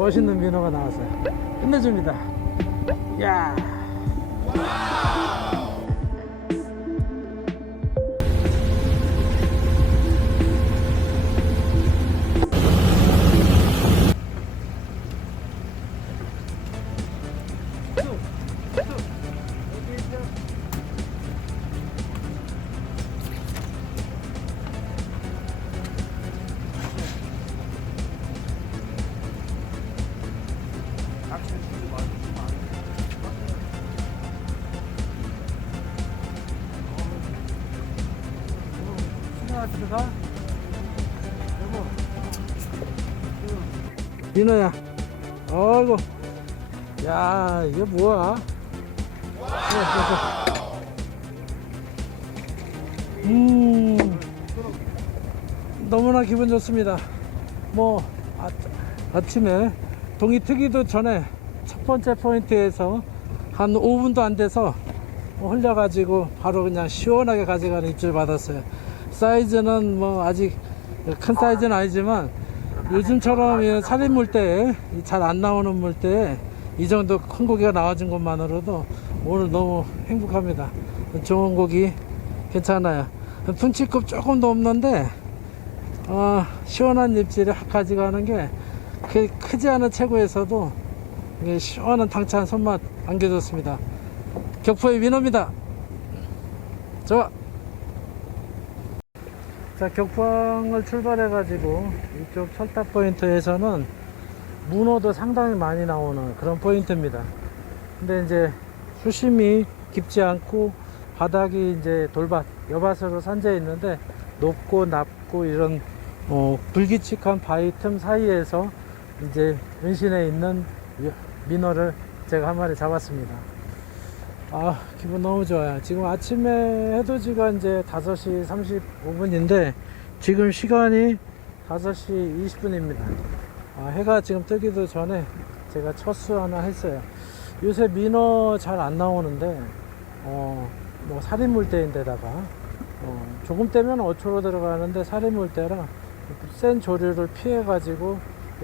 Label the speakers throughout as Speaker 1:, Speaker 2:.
Speaker 1: 멋있는 민어가 나왔어요. 끝내줍니다. 야. 민호야, 어이구, 야 이게 뭐야? 음, 너무나 기분 좋습니다. 뭐 아, 아침에 동이 트기도 전에 첫 번째 포인트에서 한 5분도 안 돼서 흘려가지고 바로 그냥 시원하게 가져가는 입질 받았어요. 사이즈는 뭐 아직 큰 사이즈는 아니지만 요즘처럼 이 살인 물때에 잘안 나오는 물때에 이 정도 큰 고기가 나와준 것만으로도 오늘 너무 행복합니다. 좋은 고기 괜찮아요. 분치급 조금 더 없는데 어, 시원한 입질이 가져가는 게그 크지 않은 체구에서도 시원한 당찬 손맛 안겨줬습니다. 격포의 민호입니다. 좋아. 자, 격포항을 출발해 가지고 이쪽 철탑 포인트에서는 문어도 상당히 많이 나오는 그런 포인트입니다. 근데 이제 수심이 깊지 않고 바닥이 이제 돌밭, 여밭으로 산재 있는데 높고 낮고 이런 어, 불규칙한 바위 틈 사이에서 이제 은신해 있는 민어를 제가 한 마리 잡았습니다. 아, 기분 너무 좋아요. 지금 아침에 해돋이가 이제 5시 35분인데 지금 시간이 5시 20분입니다. 아, 해가 지금 뜨기도 전에 제가 첫수 하나 했어요. 요새 민어 잘 안 나오는데 어, 뭐 살인물대인데다가 어, 조금 떼면 어초로 들어가는데 살인물대라 센 조류를 피해 가지고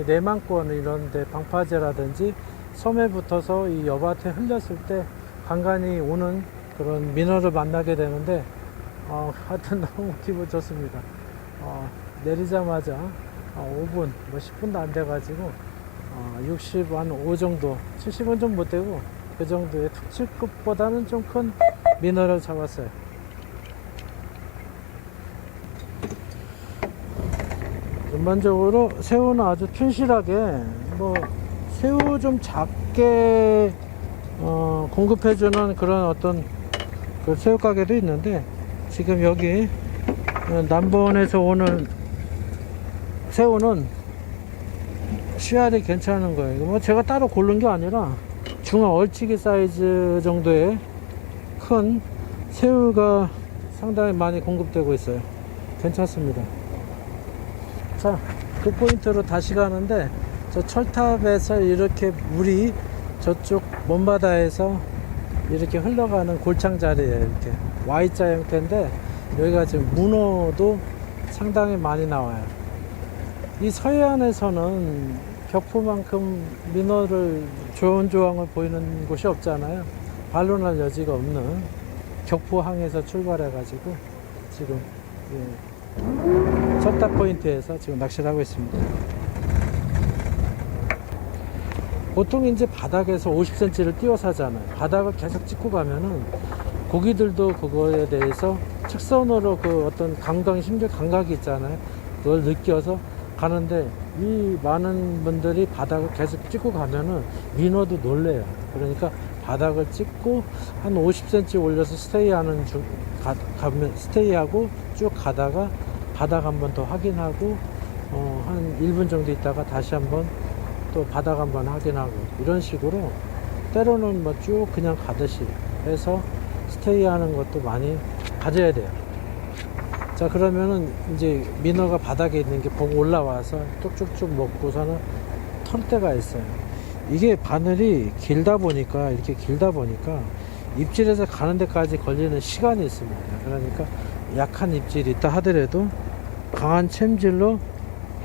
Speaker 1: 내만권 이런데 방파제라든지 섬에 붙어서 이 여밭에 흘렸을 때 간간히 오는 그런 민어를 만나게 되는데 어, 하여튼 너무 기분 좋습니다. 어, 내리자마자 어, 5분, 뭐 10분도 안 돼가지고 어, 60, 한 5 정도, 70은 좀 못 되고 그 정도의 특치급보다는 좀 큰 민어를 잡았어요. 전반적으로 새우는 아주 튼실하게 뭐 새우 좀 작게 어, 공급해주는 그런 어떤 그 새우 가게도 있는데 지금 여기 어, 남본에서 오는 새우는 씨알이 괜찮은 거예요. 뭐 제가 따로 고른 게 아니라 중앙 얼치기 사이즈 정도의 큰 새우가 상당히 많이 공급되고 있어요. 괜찮습니다. 자, 그 포인트로 다시 가는데 저 철탑에서 이렇게 물이 저쪽 먼바다에서 이렇게 흘러가는 골창 자리에 이렇게 Y자 형태인데 여기가 지금 문어도 상당히 많이 나와요. 이 서해안에서는 격포만큼 민어를 좋은 조항을 보이는 곳이 없잖아요. 반론할 여지가 없는 격포항에서 출발해가지고 지금 예, 첫탑 포인트에서 지금 낚시를 하고 있습니다. 보통 이제 바닥에서 50cm를 띄워서 하잖아요. 바닥을 계속 찍고 가면은 고기들도 그거에 대해서 측선으로 그 어떤 감각, 심적 감각이 있잖아요. 그걸 느껴서 가는데 이 많은 분들이 바닥을 계속 찍고 가면은 민어도 놀래요. 그러니까 바닥을 찍고 한 50cm 올려서 스테이하는 중 가, 가면 스테이하고 쭉 가다가 바닥 한번 더 확인하고 어, 한 1분 정도 있다가 다시 한번 또 바닥 한번 확인하고 이런 식으로 때로는 뭐 쭉 그냥 가듯이 해서 스테이 하는 것도 많이 가져야 돼요. 자, 그러면은 이제 민어가 바닥에 있는 게 보고 올라와서 쭉쭉쭉 먹고서는 털 때가 있어요. 이게 바늘이 길다 보니까, 이렇게 길다 보니까 입질에서 가는 데까지 걸리는 시간이 있습니다. 그러니까 약한 입질이 있다 하더라도 강한 챔질로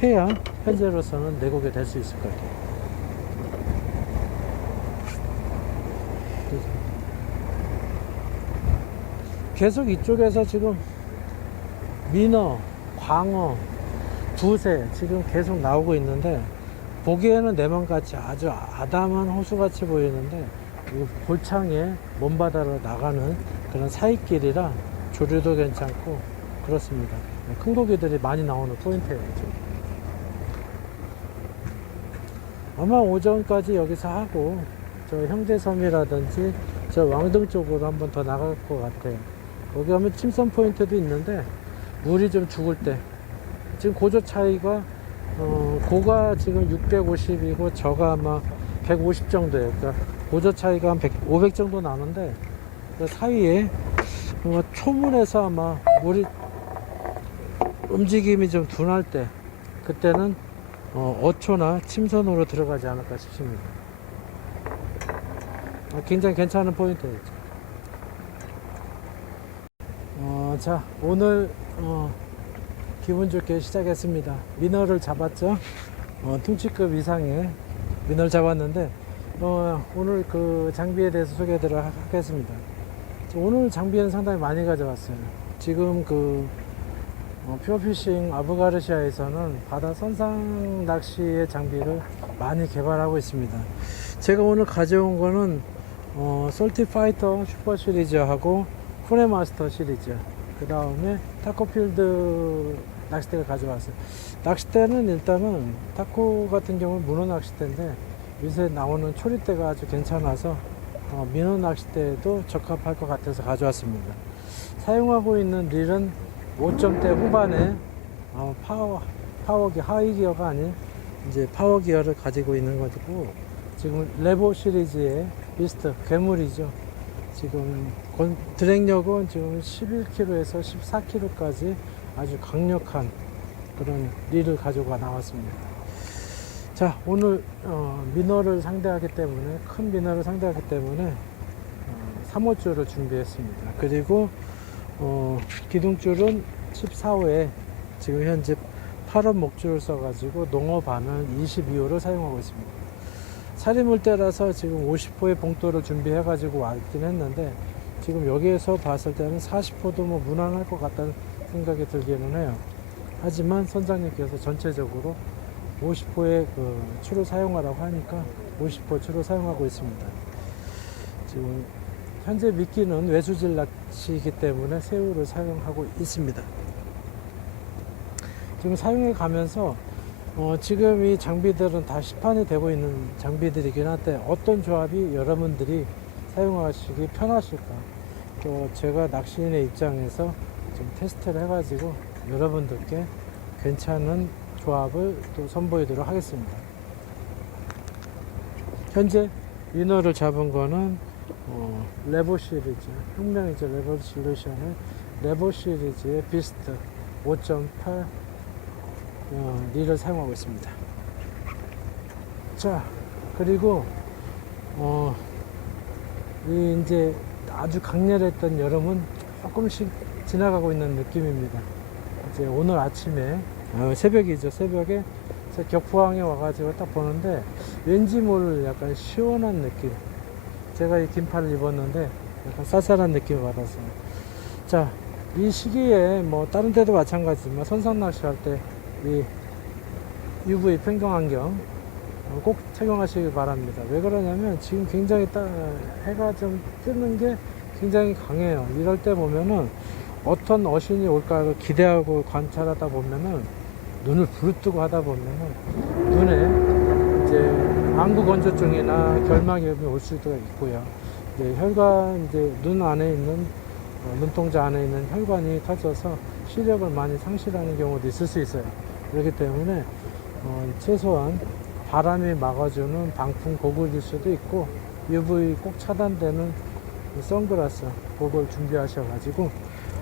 Speaker 1: 해야 현재로서는 내고게 될 수 있을 것 같아요. 계속 이쪽에서 지금 민어, 광어, 두새 지금 계속 나오고 있는데 보기에는 내만같이 아주 아담한 호수같이 보이는데 이 골창에 먼바다로 나가는 그런 사이길이라 조류도 괜찮고 그렇습니다. 큰 고기들이 많이 나오는 포인트예요. 아마 오전까지 여기서 하고 저 형제섬이라든지 저 왕등 쪽으로 한번 더 나갈 것 같아요. 거기 가면 침선 포인트도 있는데 물이 좀 죽을 때 지금 고조 차이가 어, 고가 지금 650이고 저가 아마 150 정도예요. 그러니까 고조 차이가 한 100, 500 정도 나는데 그 사이에 뭔가 초문에서 아마 물이 움직임이 좀 둔할 때 그때는 어, 어초나 침선으로 들어가지 않을까 싶습니다. 어, 굉장히 괜찮은 포인트예요. 어, 자 오늘 어, 기분 좋게 시작했습니다. 민어를 잡았죠. 어, 퉁치급 이상의 민어를 잡았는데 어, 오늘 그 장비에 대해서 하- 하겠습니다. 저 오늘 장비는 상당히 많이 가져왔어요. 지금 그 어, 퓨어피싱 아부가르시아에서는 바다 선상 낚시의 장비를 많이 개발하고 있습니다. 제가 오늘 가져온 거는 어, 솔티 파이터 슈퍼 시리즈하고 후레마스터 시리즈 그 다음에 타코필드 낚싯대를 가져왔어요. 낚싯대는 일단은 타코 같은 경우는 문어 낚싯대인데 요새 나오는 초리대가 아주 괜찮아서 어, 민어 낚싯대에도 적합할 것 같아서 가져왔습니다. 사용하고 있는 릴은 5점대 후반에 어, 파워 파워기 하이 기어가 아닌 이제 파워 기어를 가지고 있는 거고 지금 레보 시리즈의 비스트 괴물이죠. 지금 건- 드랙력은 지금 11km에서 14km까지 아주 강력한 그런 릴을 가지고 나왔습니다. 자 오늘 어, 민어를 상대하기 때문에 큰 민어를 상대하기 때문에 어, 3호줄을 준비했습니다. 그리고 어, 기둥줄은 14호에 지금 현재 8원 목줄을 써가지고 반을 22호를 사용하고 있습니다. 사리물대라서 지금 50호의 봉돌을 준비해 가지고 왔긴 했는데 지금 여기에서 봤을 때는 40호도 뭐 무난할 것 같다는 생각이 들기는 해요. 하지만 선장님께서 전체적으로 50호의 그 추를 사용하라고 하니까 50호 추를 사용하고 있습니다. 지금 현재 미끼는 외수질 낚시이기 때문에 새우를 사용하고 있습니다. 지금 사용해 가면서 어, 지금 이 장비들은 다 시판이 되고 있는 장비들이긴 한데 어떤 조합이 여러분들이 사용하시기 편하실까? 또 제가 낚시인의 입장에서 좀 테스트를 해가지고 여러분들께 괜찮은 조합을 또 선보이도록 하겠습니다. 현재 위너를 잡은 거는 어, 레보 시리즈, 혁명이죠. 레보 솔루션의 레보 시리즈의 비스트 5.8 어, 릴을 사용하고 있습니다. 자, 그리고 어, 이 이제 아주 강렬했던 여름은 조금씩 지나가고 있는 느낌입니다. 이제 오늘 아침에 어, 새벽이죠. 새벽에 제 격포항에 와가지고 딱 보는데 왠지 모를 약간 시원한 느낌. 제가 이 긴팔을 입었는데 약간 쌀쌀한 느낌을 받았어요. 자, 이 시기에 뭐 다른 데도 마찬가지지만 선상 낚시 할 때 이 UV 평경 안경 어, 꼭 착용하시기 바랍니다. 왜 그러냐면 지금 굉장히 따, 해가 좀 뜨는 게 굉장히 강해요. 이럴 때 보면은 어떤 어신이 올까를 기대하고 관찰하다 보면은 눈을 부릅뜨고 하다 보면은 눈에 이제 안구 건조증이나 결막염이 올 수도 있고요. 이제 혈관 이제 눈 안에 있는 어, 눈동자 안에 있는 혈관이 터져서 시력을 많이 상실하는 경우도 있을 수 있어요. 그렇기 때문에 어, 최소한 바람이 막아주는 방풍 고글일 수도 있고 UV 꼭 차단되는 이 선글라스 그걸 준비하셔가지고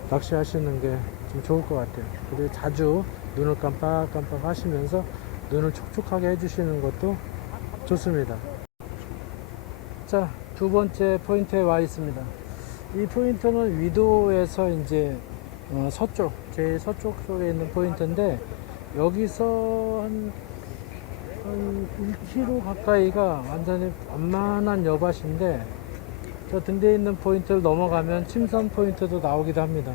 Speaker 1: 낚시하시는 게 좀 좋을 것 같아요. 그리고 자주 눈을 깜빡깜빡 하시면서 눈을 촉촉하게 해주시는 것도 좋습니다. 자, 두 번째 포인트에 와 있습니다. 이 포인트는 위도에서 이제 어, 서쪽, 제일 서쪽 쪽에 있는 포인트인데 여기서 한, 한 1km 가까이가 완전히 완만한 여밭인데 저 등대에 있는 포인트를 넘어가면 침선 포인트도 나오기도 합니다.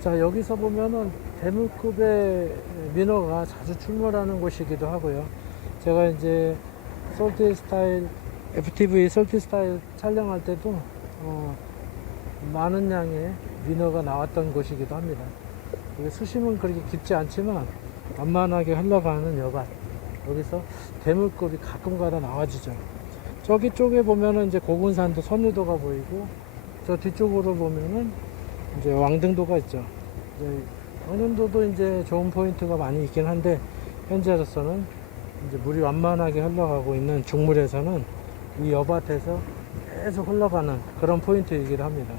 Speaker 1: 자 여기서 보면은 대물급의 민어가 자주 출몰하는 곳이기도 하고요. 제가 이제 솔티 스타일 FTV 솔티 스타일 촬영할 때도 어, 많은 양의 민어가 나왔던 곳이기도 합니다. 수심은 그렇게 깊지 않지만 만만하게 흘러가는 여밭 여기서 대물급이 가끔가다 나와주죠. 저기 쪽에 보면은 이제 고군산도 선유도가 보이고 저 뒤쪽으로 보면은 이제 왕등도가 있죠. 이제 왕등도도 이제 좋은 포인트가 많이 있긴 한데 현재로서는 이제 물이 완만하게 흘러가고 있는 중물에서는 이 여밭에서 계속 흘러가는 그런 포인트이기도 합니다.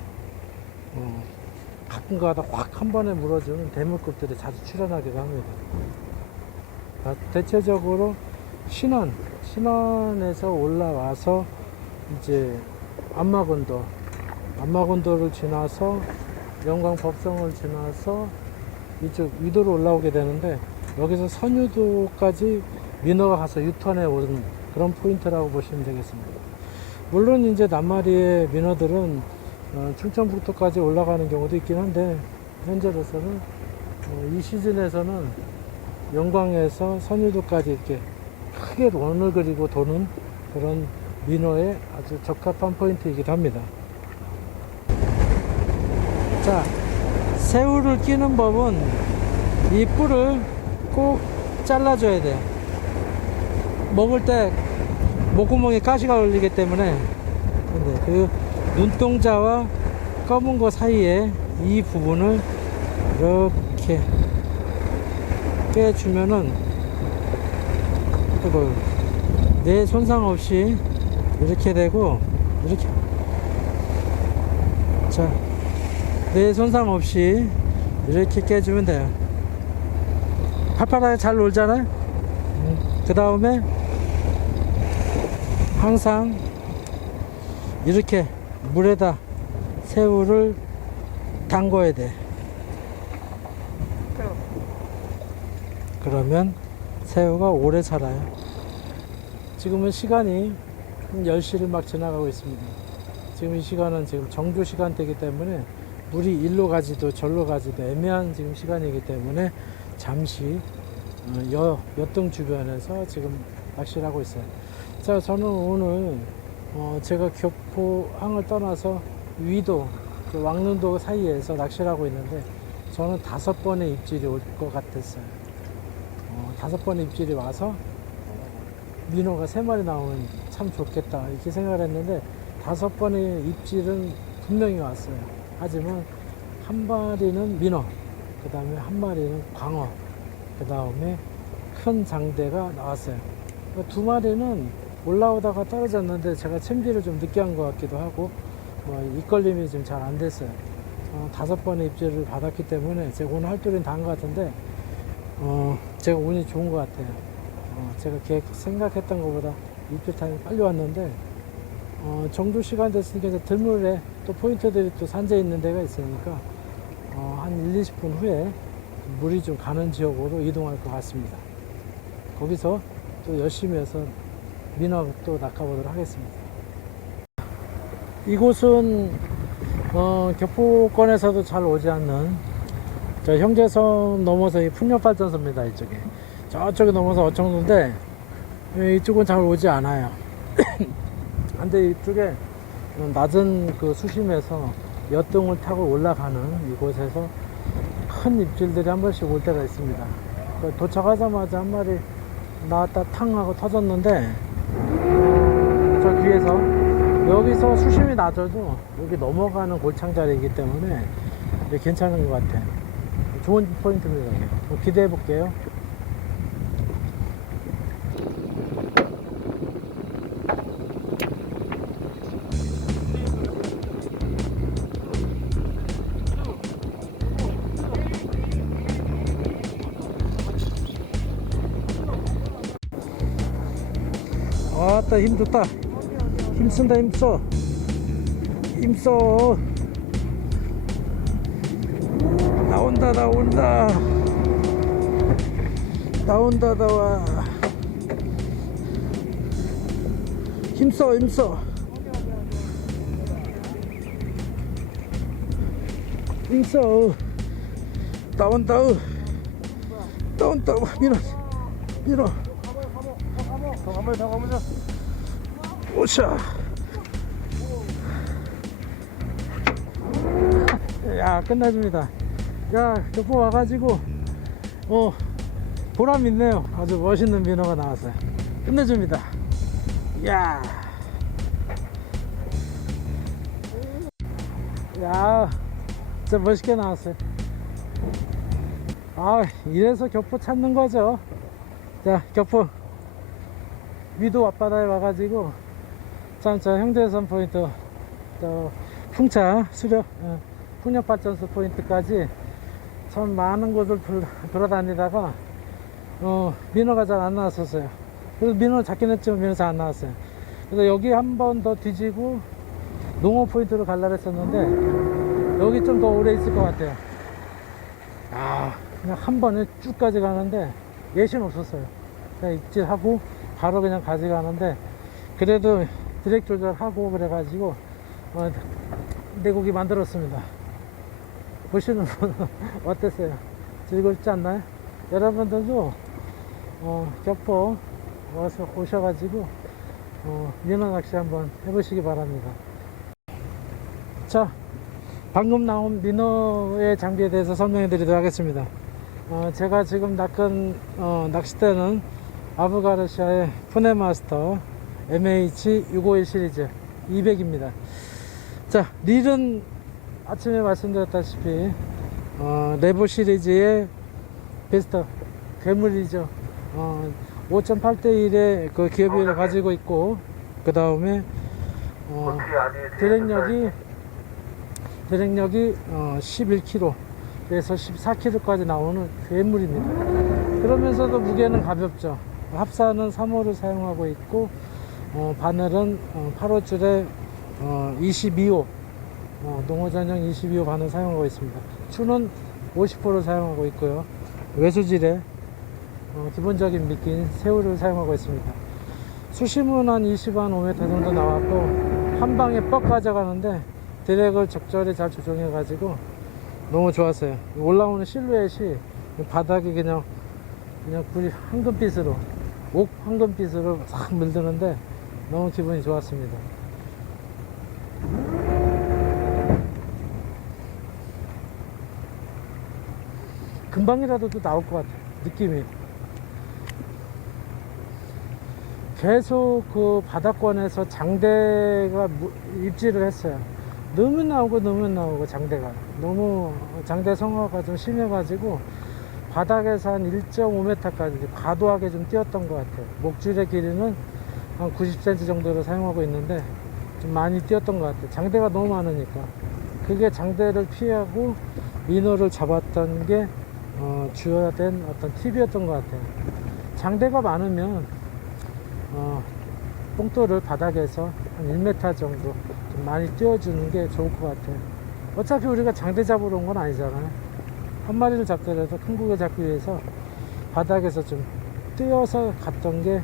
Speaker 1: 어, 가끔가다 확 한 번에 물어주는 대물급들이 자주 출현하기도 합니다. 아, 대체적으로 신안, 신안에서 올라와서 이제 안마곤도, 안마곤도를 지나서 영광 법성을 지나서 이쪽 위도로 올라오게 되는데 여기서 선유도까지 민어가 가서 유턴해 오는 그런 포인트라고 보시면 되겠습니다. 물론 이제 낱마리의 민어들은 어, 충청북도까지 올라가는 경우도 있긴 한데 현재로서는 어, 이 시즌에서는 영광에서 선유도까지 이렇게 크게 원을 그리고 도는 그런 민어에 아주 적합한 포인트이기도 합니다. 자, 새우를 끼는 법은 이 뿔을 꼭 잘라줘야 돼요. 먹을 때 목구멍에 가시가 올리기 때문에 그 눈동자와 검은 거 사이에 이 부분을 이렇게 빼주면은 이거 내 손상 없이 이렇게 되고 이렇게. 자내 손상 없이 이렇게 깨주면 돼요. 팔팔하게 잘 놀잖아요? 그 다음에 항상 이렇게 물에다 새우를 담궈야 돼 그러면 새우가 오래 살아요 지금은 시간이 한 10시를 막 지나가고 있습니다 지금 이 시간은 지금 정조 시간대이기 때문에 물이 일로 가지도 절로 가지도 애매한 지금 시간이기 때문에 잠시 어, 여, 여등 주변에서 지금 낚시를 하고 있어요. 자, 저는 오늘 어, 제가 교포항을 떠나서 위도, 그 왕릉도 사이에서 낚시를 하고 있는데 저는 다섯 번의 입질이 올 것 같았어요. 어, 다섯 번의 입질이 와서 민어가 세 마리 나오면 참 좋겠다 이렇게 생각을 했는데 다섯 번의 입질은 분명히 왔어요. 하지만 한 마리는 민어, 그 다음에 한 마리는 광어, 그 다음에 큰 장대가 나왔어요. 그두 마리는 올라오다가 떨어졌는데 제가 챔비를 좀 늦게 한 것 같기도 하고 뭐 입걸림이 좀 잘 안 됐어요. 어, 다섯 번의 입질을 받았기 때문에 제가 오늘 할 줄은 다 한 것 같은데 어, 제가 운이 좋은 것 같아요. 어, 제가 계획 생각했던 것보다 입질 타임이 빨리 왔는데 어, 정도 시간 됐으니까 이제 들물에 또 포인트들이 또 산재 있는 데가 있으니까 어, 한 1, 20분 후에 물이 좀 가는 지역으로 이동할 것 같습니다. 거기서 또 열심히 해서 민어 또 낚아보도록 하겠습니다. 이곳은 어, 교포권에서도 잘 오지 않는 저 형제섬 넘어서 이 풍력발전소입니다. 이쪽에 저쪽에 넘어서 어청도인데 예, 이쪽은 잘 오지 않아요. 근데 이쪽에 낮은 그 수심에서 여등을 타고 올라가는 이곳에서 큰 입질들이 한 번씩 올 때가 있습니다. 그 도착하자마자 한 마리 나왔다 탕 하고 터졌는데 어, 저 뒤에서 여기서 수심이 낮아도 여기 넘어가는 골창 자리이기 때문에 괜찮은 것 같아요. 좋은 포인트입니다. 뭐 기대해 볼게요. 아따 힘 좋다 힘 쓴다 힘써 힘써 나온다 나온다. 나온다 나와. 힘써 힘써. 힘써. 다운 다운 다운 다운 밀어 밀어.
Speaker 2: 더 가보자 더 가보자
Speaker 1: 오샤. 야 끝나줍니다. 야 격포 와가지고 어 보람 있네요. 아주 멋있는 민어가 나왔어요. 끝내줍니다. 야. 야, 진짜 멋있게 나왔어요. 아, 이래서 격포 찾는 거죠. 자, 격포. 위도 앞바다에 와가지고 참 저 형제선 포인트 또 풍차 수력 어, 풍력 발전소 포인트까지 참 많은 곳을 돌- 돌아다니다가 어 민어가 잘 안 나왔었어요. 그래서 민어 잡긴 했지만 민어 잘 안 나왔어요. 그래서 여기 한 번 더 뒤지고 농어 포인트로 갈라 했었는데 여기 좀 더 오래 있을 것 같아요. 아 그냥 한 번에 쭉까지 가는데 예신 없었어요. 그냥 입질하고 바로 그냥 가져가는데 그래도 드랙 조절하고 그래가지고 어, 내고기 만들었습니다. 보시는 분은 어땠어요? 즐겁지 않나요? 여러분들도 어, 격포 와서 오셔가지고 어, 민어 낚시 한번 해보시기 바랍니다. 자, 방금 나온 민어의 장비에 대해서 설명해 드리도록 하겠습니다. 어, 제가 지금 낚은 어, 낚싯대는 아부가르시아의 푸네마스터 MH651 시리즈 200입니다. 자, 릴은 아침에 말씀드렸다시피 어, 레보 시리즈의 베스트 괴물이죠. 어, 5.8대 1의 그 기업비를 가지고 있고 그 다음에 어, 드랙력이 드랙력이 어, 11kg에서 14kg까지 나오는 괴물입니다. 그러면서도 무게는 가볍죠. 합사는 3호를 사용하고 있고 어, 바늘은 어, 8호 줄에 어, 22호 어, 농어전용 22호 바늘 사용하고 있습니다. 추는 50호를 사용하고 있고요. 외수질에 어, 기본적인 미끼인 새우를 사용하고 있습니다. 수심은 한 20 한 5m 정도 나왔고 한 방에 뻑 가져가는데 드랙을 적절히 잘 조정해 가지고 너무 좋았어요. 올라오는 실루엣이 바닥이 그냥 그냥 불이 황금빛으로 옥 황금빛으로 싹 물드는데 너무 기분이 좋았습니다. 금방이라도 또 나올 것 같아요. 느낌이. 계속 그 바닥권에서 장대가 무- 입질을 했어요. 넣으면 나오고 넣으면 나오고 장대가 너무 장대 성화가 좀 심해가지고 바닥에서 한 1.5m까지 과도하게 좀 뛰었던 것 같아요. 목줄의 길이는 한 90cm 정도로 사용하고 있는데 좀 많이 뛰었던 것 같아요. 장대가 너무 많으니까 그게 장대를 피하고 민어를 잡았던 게 어, 주요된 어떤 팁이었던 것 같아요. 장대가 많으면 어, 뽕돌을 바닥에서 한 1m 정도 좀 많이 띄워주는 게 좋을 것 같아요. 어차피 우리가 장대 잡으러 온 건 아니잖아요. 한 마리를 잡더라도 큰 고개 잡기 위해서 바닥에서 좀 뛰어서 갔던 게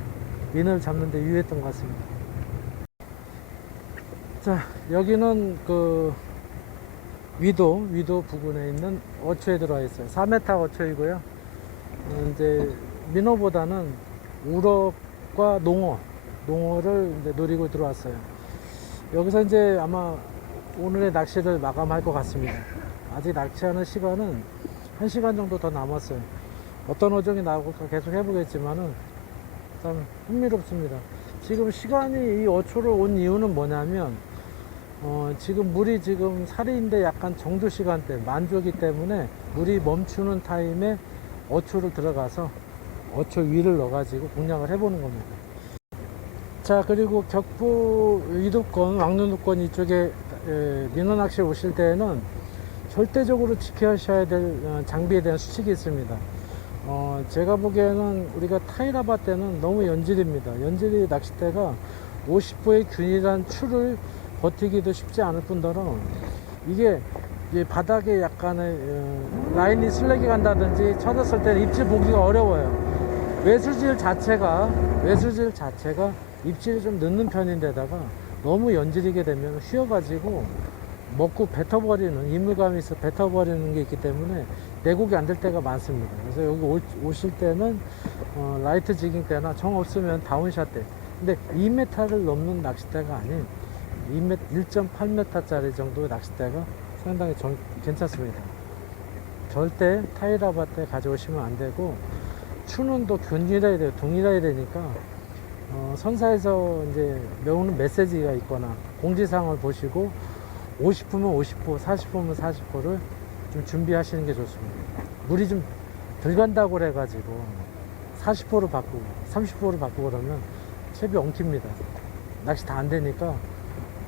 Speaker 1: 민을 잡는 데 유효했던 것 같습니다. 자, 여기는 그 위도, 위도 부근에 있는 어초에 들어와 있어요. 4m 어초이고요. 어, 이제 민어보다는 우럭과 농어, 농어를 이제 노리고 들어왔어요. 여기서 이제 아마 오늘의 낚시를 마감할 것 같습니다. 아직 낚시하는 시간은 1시간 정도 더 남았어요. 어떤 어종이 나올까 계속 해보겠지만은 참 흥미롭습니다. 지금 시간이 이 어초를 온 이유는 뭐냐면 어, 지금 물이 지금 살이인데 약간 정도 시간대 만조기 때문에 물이 멈추는 타임에 어초를 들어가서 어초 위를 넣어 가지고 공략을 해보는 겁니다. 자 그리고 격부 이도권 왕눈도권 이쪽에 에, 민어 낚시 오실 때에는 절대적으로 지켜셔야 될 어, 장비에 대한 수칙이 있습니다. 어, 제가 보기에는 우리가 타이라바 때는 너무 연질입니다. 연질이 낚싯대가 50부의 균일한 추를 버티기도 쉽지 않을 뿐더러 이게 이 바닥에 약간의 어, 라인이 슬랙이 간다든지 쳐졌을 때는 입질 보기가 어려워요. 외수질 자체가 외수질 자체가 입질이 좀 늦는 편인데다가 너무 연질이게 되면 휘어가지고 먹고 뱉어버리는 이물감이 있어 뱉어버리는 게 있기 때문에 내국이 안 될 때가 많습니다. 그래서 여기 오, 오실 때는 어, 라이트 지깅 때나 정 없으면 다운샷 때. 근데 2m를 넘는 낚싯대가 아닌 2m, 1.8m짜리 정도의 낚싯대가 상당히 전- 괜찮습니다. 절대 타이라바테 가져오시면 안 되고 추는도 균일해야 돼요. 동일해야 되니까 어, 선사에서 이제 메우는 메시지가 있거나 공지사항을 보시고 50%면 50%, 40%면 40%를 좀 준비하시는 게 좋습니다. 물이 좀덜 간다고 그래가지고 40%로 바꾸고 30%로 바꾸고 그러면 채비 엉킵니다. 낚시 다 안 되니까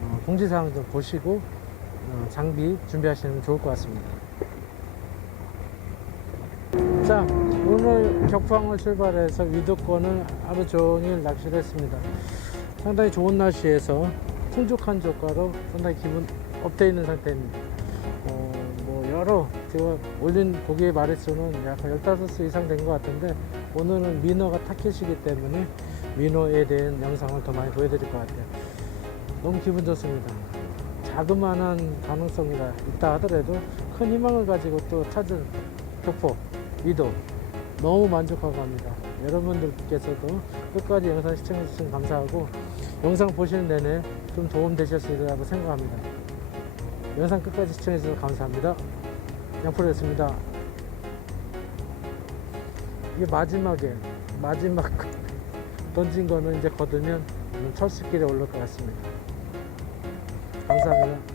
Speaker 1: 어, 공지사항 좀 보시고 어, 장비 준비하시면 좋을 것 같습니다. 자, 오늘 격방을 출발해서 위도권을 하루 종일 낚시를 했습니다. 상당히 좋은 날씨에서 풍족한 조과로 상당히 기분 업돼 있는 상태입니다. 어, 뭐 여러 제가 올린 고기의 마리수는 약 15수 이상 된 것 같은데 오늘은 민어가 타켓이기 때문에 민어에 대한 영상을 더 많이 보여드릴 것 같아요. 너무 기분 좋습니다. 자그마한 가능성이라 있다 하더라도 큰 희망을 가지고 또 찾은 격포 위도 너무 만족하고 합니다. 여러분들께서도 끝까지 영상 시청해주셔서 감사하고 영상 보시는 내내 좀 도움 되셨으리라고 생각합니다. 영상 끝까지 시청해주셔서 감사합니다. 양프로였습니다. 이게 마지막에 마지막 던진 거는 이제 거두면 철수길에 올릴 것 같습니다. 감사합니다.